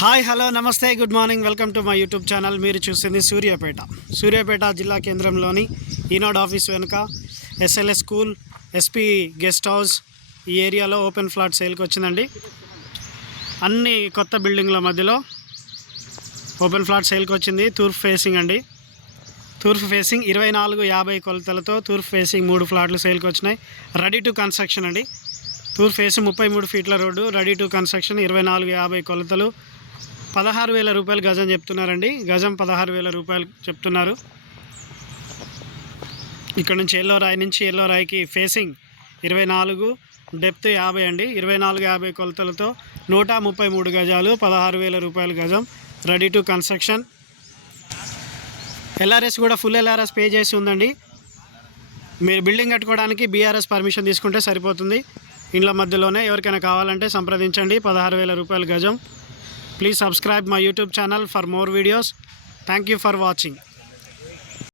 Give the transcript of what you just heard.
Hi hello నమస్తే good morning welcome to my YouTube channel. మీరు చూస్తుంది సూర్యాపేట జిల్లా కేంద్రంలోని ఈనాడు ఆఫీస్ వెనుక SLS school, SP guest house ఈ ఏరియాలో ఓపెన్ ఫ్లాట్ సేల్కి వచ్చిందండి. అన్ని కొత్త బిల్డింగ్ల మధ్యలో ఓపెన్ ఫ్లాట్ సేల్కి వచ్చింది. తూర్పు ఫేసింగ్ అండి. తూర్పు ఫేసింగ్ 2450 కొలతలతో తూర్పు ఫేసింగ్ 3 ఫ్లాట్లు సేల్కి వచ్చినాయి. రెడీ టు కన్స్ట్రక్షన్ అండి. తూర్పు ఫేసింగ్ 33 ఫీట్ల రోడ్డు, రెడీ టు కన్స్ట్రక్షన్, 2450 కొలతలు, 16,000 రూపాయలు గజం చెప్తున్నారండి. గజం 16,000 రూపాయలు చెప్తున్నారు. ఇక్కడ నుంచి ఎల్లో రాయికి ఫేసింగ్ 24, డెప్త్ 50 అండి. 2450 కొలతలతో 133 గజాలు, 16,000 రూపాయలు గజం, రెడీ టు కన్స్ట్రక్షన్. ఎల్ఆర్ఎస్ కూడా ఫుల్ ఎల్ఆర్ఎస్ పే చేసి ఉందండి. మీరు బిల్డింగ్ కట్టుకోవడానికి బీఆర్ఎస్ పర్మిషన్ తీసుకుంటే సరిపోతుంది. ఇండ్ల మధ్యలోనే. ఎవరికైనా కావాలంటే సంప్రదించండి. 16,000 రూపాయలు గజం. Please subscribe my YouTube channel for more videos. Thank you for watching.